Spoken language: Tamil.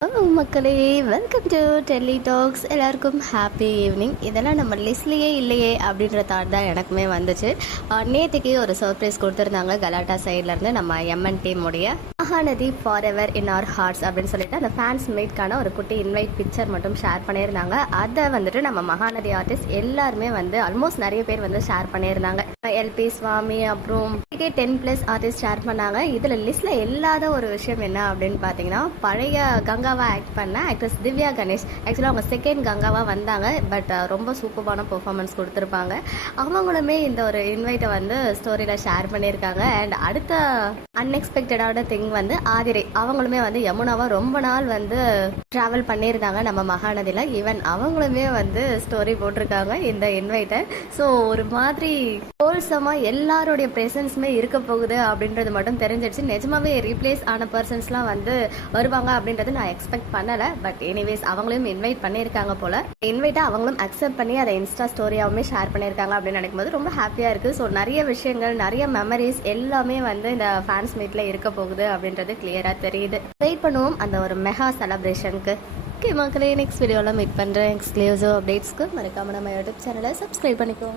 மக்களே, வெல்கம் டு டெல்லி டாக்ஸ். எல்லாருக்கும் ஹாப்பி ஈவினிங். இதெல்லாம் நம்ம லிஸ்ட்லேயே இல்லையே அப்படின்ற தாட் தான் எனக்குமே வந்துச்சு. நேற்றுக்கு ஒரு சர்ப்ரைஸ் கொடுத்துருந்தாங்க கலாட்டா சைட்லேருந்து நம்ம எம்என் டீம் உடைய Mahanadhi forever in our hearts அப்படின்னு சொல்லிட்டு அந்த ஃபேன்ஸ் மீட்கான ஒரு குட்டி இன்வைட் பிக்சர் மட்டும் ஷேர் பண்ணியிருந்தாங்க. அதை வந்துட்டு நம்ம மகாநதி ஆர்டிஸ்ட் எல்லாருமே ஆல்மோஸ்ட் நிறைய பேர் ஷேர் பண்ணியிருந்தாங்க. எல்பி சுவாமி அப்புறம் 10+ ஆர்டிஸ்ட் ஷேர் பண்ணாங்க. இதில் லிஸ்ட்டில் இல்லாத ஒரு விஷயம் என்ன அப்படின்னு பார்த்தீங்கன்னா, பழைய கங்காவா ஆக்ட் பண்ண ஆக்ட்ரஸ் திவ்யா கணேஷ். ஆக்சுவலாக அவங்க செகண்ட் கங்காவாக வந்தாங்க. பட் ரொம்ப சூப்பரான பெர்ஃபார்மன்ஸ் கொடுத்துருப்பாங்க. அவங்களுமே இந்த ஒரு இன்வைட்டை ஸ்டோரியில் ஷேர் பண்ணியிருக்காங்க. அண்ட் அடுத்த அன்எக்ஸ்பெக்டடான திங் ஆதிரை அவங்களுமே யமுனாவா ரொம்ப நாள் ட்ராவல் பண்ணியிருந்தாங்க நம்ம மகாநதியில். ஈவன் அவங்களுமே ஸ்டோரி போட்டிருக்காங்க இந்த இன்வைட்டை. ஸோ ஒரு மாதிரி ஹோல்சமாக எல்லாருடைய ப்ரெசன்ஸுமே இருக்க போகுது அப்படின்றது மட்டும் தெரிஞ்சிடுச்சு. நிஜமாவே ரீப்ளேஸ் ஆன பர்சன்ஸ்லாம் வருவாங்க அப்படின்றது நான் எக்ஸ்பெக்ட் பண்ணலை. பட் எனிவேஸ் அவங்களையும் இன்வைட் பண்ணியிருக்காங்க போல. இன்வைட்டை அவங்களும் அக்செப்ட் பண்ணி அதை இன்ஸ்டா ஸ்டோரியாவுமே ஷேர் பண்ணியிருக்காங்க அப்படின்னு நினைக்கும் போது ரொம்ப ஹாப்பியாக இருக்குது. ஸோ நிறைய விஷயங்கள், நிறைய மெமரிஸ் எல்லாமே இந்த ஃபேன்ஸ் மீட்டில் இருக்க போகுது அப்படின்றது கிளியராக தெரியுது. வெயிட் பண்ணுவோம் அந்த ஒரு மெகா செலப்ரேஷனுக்கு. ஓகே மக்களே, நெக்ஸ்ட் வீடியோவில் மீட் பண்ணுறேன். எக்ஸ்க்ளூசிவ் அப்டேட்ஸ்க்கு மறக்காம நம்ம யூடியூப் சேனலை சப்ஸ்கிரைப் பண்ணிக்கோங்க.